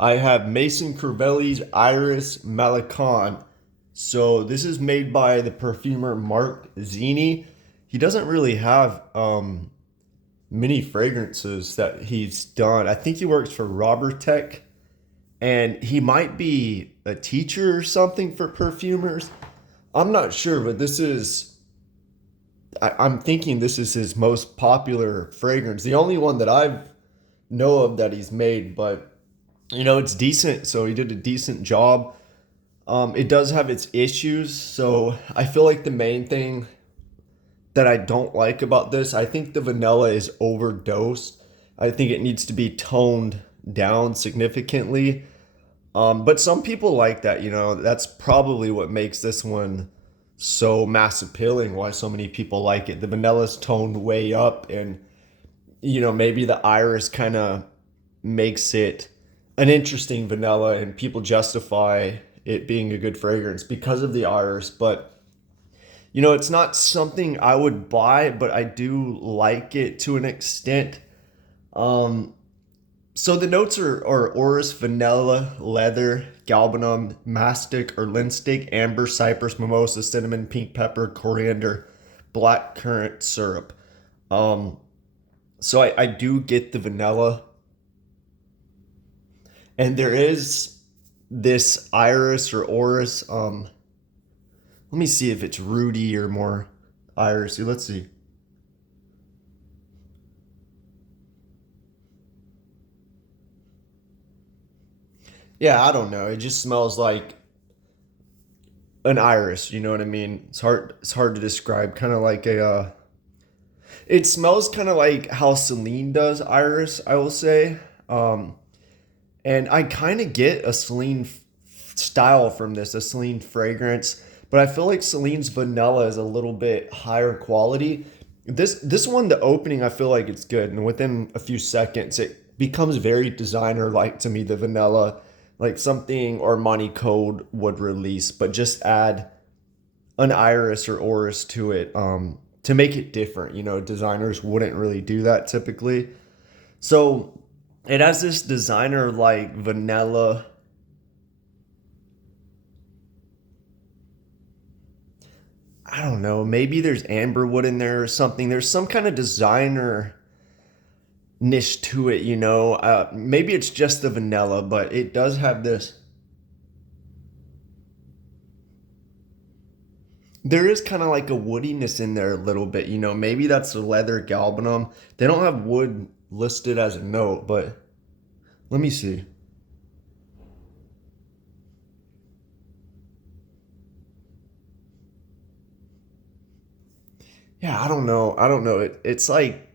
I have Mason Crivelli's Iris Malikhan. So this is made by the perfumer Mark Zini. He doesn't really have many fragrances that he's done. I think he works for Robert Tech, and he might be a teacher or something for perfumers. I'm not sure, but I'm thinking this is his most popular fragrance. The only one that I know of that he's made, but it's decent. So he did a decent job. It does have its issues. So I feel like the main thing that I don't like about this, I think the vanilla is overdosed. I think it needs to be toned down significantly. But some people like that, that's probably what makes this one so mass appealing, why so many people like it. The vanilla's toned way up, and maybe the iris kind of makes it an interesting vanilla, and people justify it being a good fragrance because of the iris. But it's not something I would buy, but I do like it to an extent. Um, so the notes are orris, vanilla, leather, galbanum, mastic or linstick, amber, cypress, mimosa, cinnamon, pink pepper, coriander, black currant syrup. Um, so I do get the vanilla, and there is this iris or orris. Let me see if it's Rudy or more irisy. Let's see. Yeah, I don't know. It just smells like an iris. You know what I mean? It's hard to describe. Kind of like a. It smells kind of like how Celine does iris, I will say. Um, and I kind of get a Celine style from this, a Celine fragrance, but I feel like Celine's vanilla is a little bit higher quality. This one, the opening, I feel like it's good, and within a few seconds, it becomes very designer like to me. The vanilla, like something Armani Code would release, but just add an iris or orris to it to make it different. Designers wouldn't really do that typically. So it has this designer like vanilla. I don't know. Maybe there's amberwood in there or something. There's some kind of designer niche to it. Maybe it's just the vanilla, but it does have this. There is kind of like a woodiness in there a little bit. Maybe that's the leather galbanum. They don't have wood listed as a note, but let me see. Yeah, I don't know. I don't know. It's like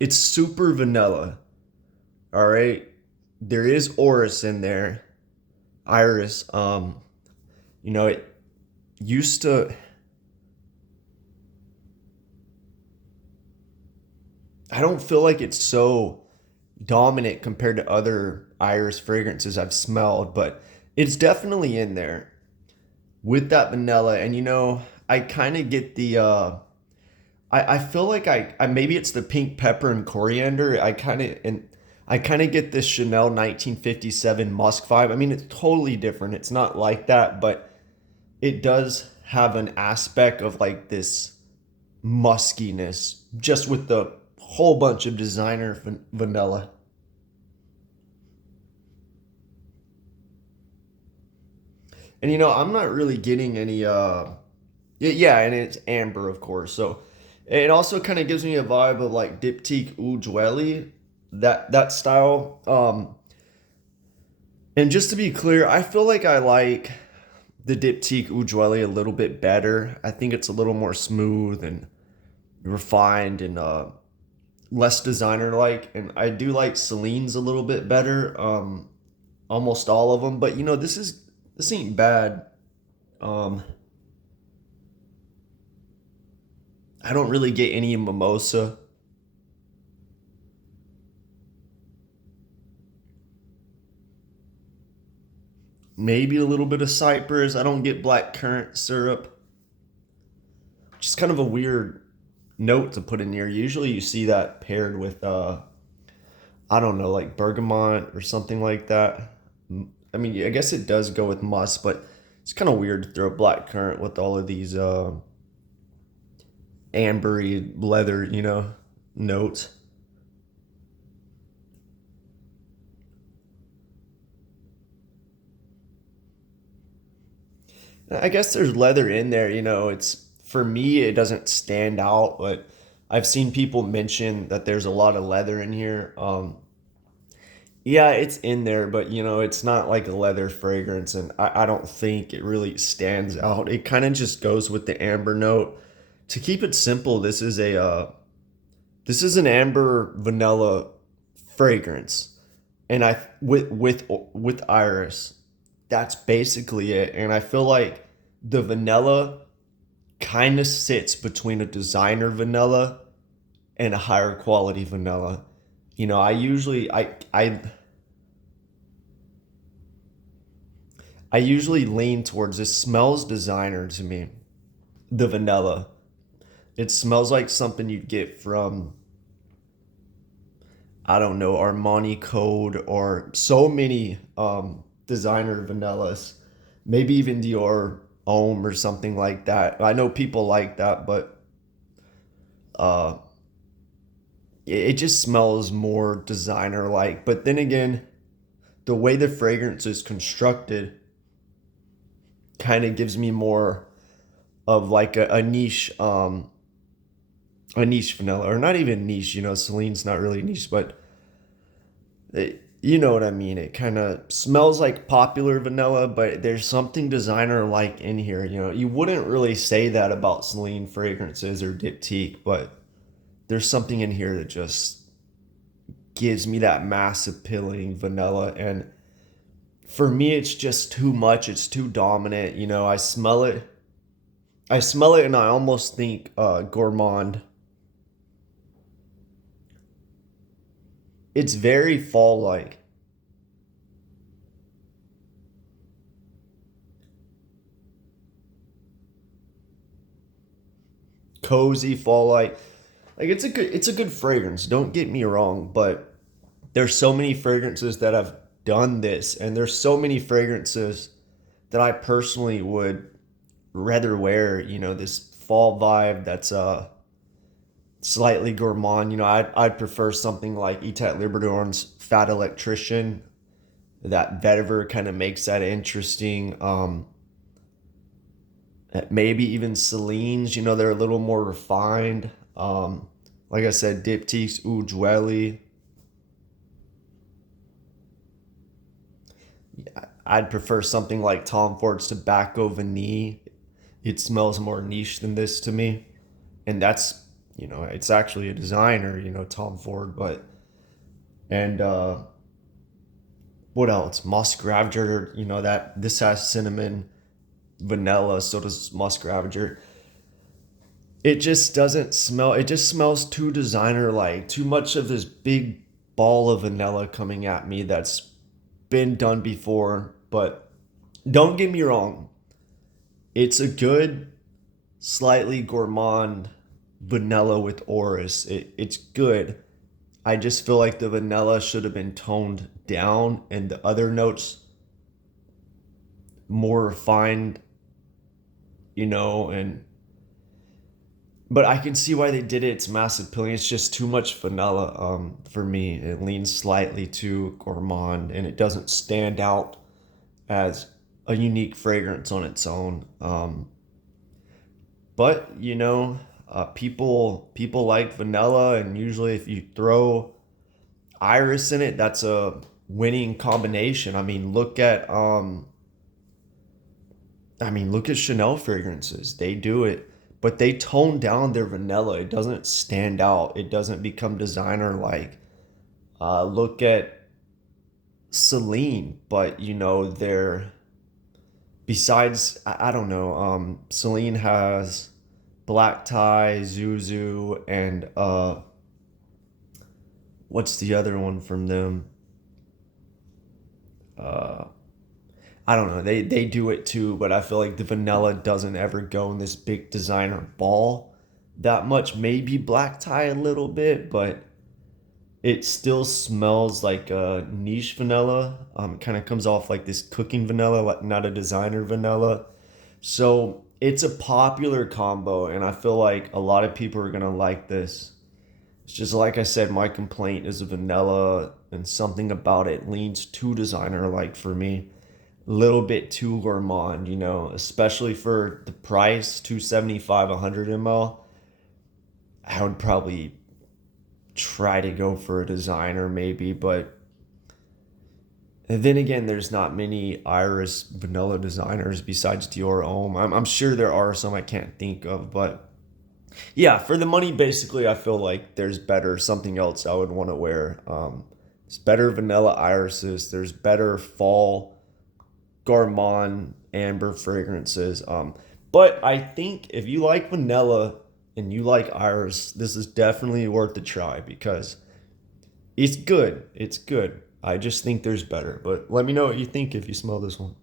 it's super vanilla. All right. There is orris in there. Iris. It used to. I don't feel like it's so dominant compared to other iris fragrances I've smelled, but it's definitely in there with that vanilla. And I kind of get the. I feel like I maybe it's the pink pepper and coriander. I kind of get this Chanel 1957 musk vibe. I mean, it's totally different. It's not like that, but it does have an aspect of like this muskiness just with the whole bunch of designer vanilla. And I'm not really getting any yeah, and it's amber of course. So it also kind of gives me a vibe of like Diptyque Ujweli, that style. And just to be clear, I feel like I like the Diptyque Ujweli a little bit better. I think it's a little more smooth and refined and less designer like. And I do like Celine's a little bit better. Almost all of them, but this ain't bad. Um, I don't really get any mimosa. Maybe a little bit of cypress. I don't get black currant syrup. Just kind of a weird note to put in here. Usually you see that paired with I don't know, like bergamot or something like that. I mean, I guess it does go with musk, but it's kind of weird to throw black currant with all of these ambery leather, notes. I guess there's leather in there, it's for me it doesn't stand out, but I've seen people mention that there's a lot of leather in here. Yeah, it's in there, but it's not like a leather fragrance, and I don't think it really stands out. It kind of just goes with the amber note. To keep it simple, this is an amber vanilla fragrance, and I with iris. That's basically it, and I feel like the vanilla kind of sits between a designer vanilla and a higher quality vanilla. I usually I usually lean towards this smells designer to me. The vanilla. It smells like something you'd get from, I don't know, Armani Code or so many designer vanillas. Maybe even Dior Homme or something like that. I know people like that, but uh it just smells more designer like. But then again, the way the fragrance is constructed kind of gives me more of like a niche vanilla, or not even niche. Celine's not really niche, but you know what I mean. It kind of smells like popular vanilla, but there's something designer like in here. You wouldn't really say that about Celine fragrances or Diptyque, but there's something in here that just gives me that mass appealing vanilla. And for me, it's just too much. It's too dominant. I smell it, and I almost think gourmand. It's very fall like, cozy fall like. Like it's a good fragrance. Don't get me wrong, but there's so many fragrances that have done this, and there's so many fragrances that I personally would rather wear. This fall vibe that's slightly gourmand. I'd prefer something like Etat Liberador's Fat Electrician. That vetiver kind of makes that interesting. Maybe even Celine's, they're a little more refined. Like I said, Diptyque's Oud Joueli. I'd prefer something like Tom Ford's Tobacco Vanille. It smells more niche than this to me. And that's, it's actually a designer, Tom Ford, but, and what else? Musk Ravager, that this has cinnamon, vanilla, so does Musk Ravager. It just doesn't smell, it just smells too designer like, too much of this big ball of vanilla coming at me that's been done before. But don't get me wrong, it's a good, slightly gourmand vanilla with Oris. It's good. I just feel like the vanilla should have been toned down and the other notes more refined, and but I can see why they did it. It's massive appealing. It's just too much vanilla for me. It leans slightly too gourmand, and it doesn't stand out as a unique fragrance on its own. But people like vanilla, and usually if you throw iris in it, that's a winning combination. Look at Chanel fragrances. They do it, but they tone down their vanilla. It doesn't stand out. It doesn't become designer like. Look at Celine, but they're besides. I don't know. Celine has Black Tie, Zuzu, and what's the other one from them? Uh, I don't know. They do it too, but I feel like the vanilla doesn't ever go in this big designer ball that much. Maybe Black Tie a little bit, but It still smells like a niche vanilla. It kind of comes off like this cooking vanilla, like not a designer vanilla. So it's a popular combo, and I feel like a lot of people are gonna like this. It's just like I said, my complaint is a vanilla, and something about it leans too designer like for me. A little bit too gourmand, especially for the price, 275, 100 ml. I would probably try to go for a designer maybe, but and then again, there's not many Iris vanilla designers besides Dior Homme. I'm sure there are some I can't think of, but yeah, for the money, basically, I feel like there's better something else I would want to wear. There's better vanilla irises. There's better fall gourmand amber fragrances. But I think if you like vanilla and you like iris, this is definitely worth a try because it's good. It's good. I just think there's better. But let me know what you think if you smell this one.